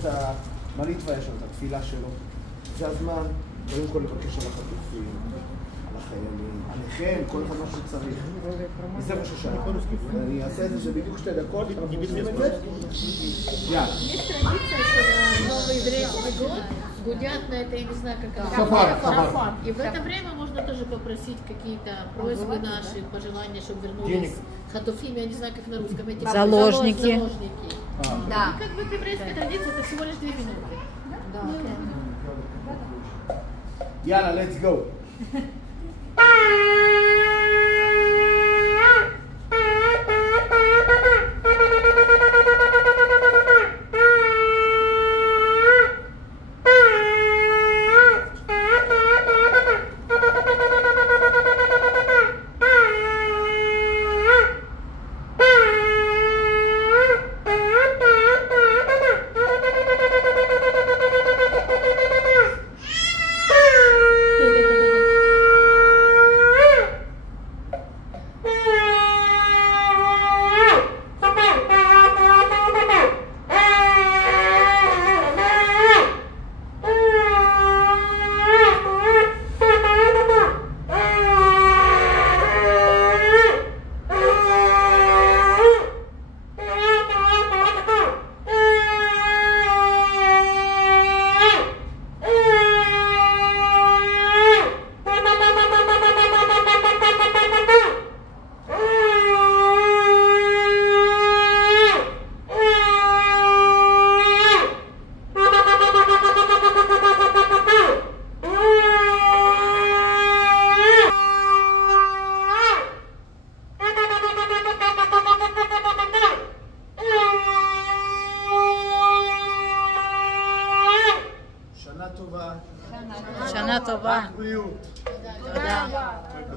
את המליטווה שלו, את התפילה שלו. זה הזמן, קודם כל לבקש על החטופים, על החיילים, עליכם, כל אחד מה שצריך. וזה ראש השנה. ואני אעשה את זה בדיוק 2 דקות, אנחנו עושים את זה. יאללה. Есть традиция, что новый еврейский год гудят на это, я не знаю, как это. Шафар. И в это время можно тоже попросить какие-то просьбы наши, пожелания, чтобы вернулись хатуфим, я не знаю, как на русском. Эти Заложники. Да. И как бы еврейская традиция, это всего лишь 2 минуты. Да. יאללה, let's go. שנה טובה. בריאות. תודה.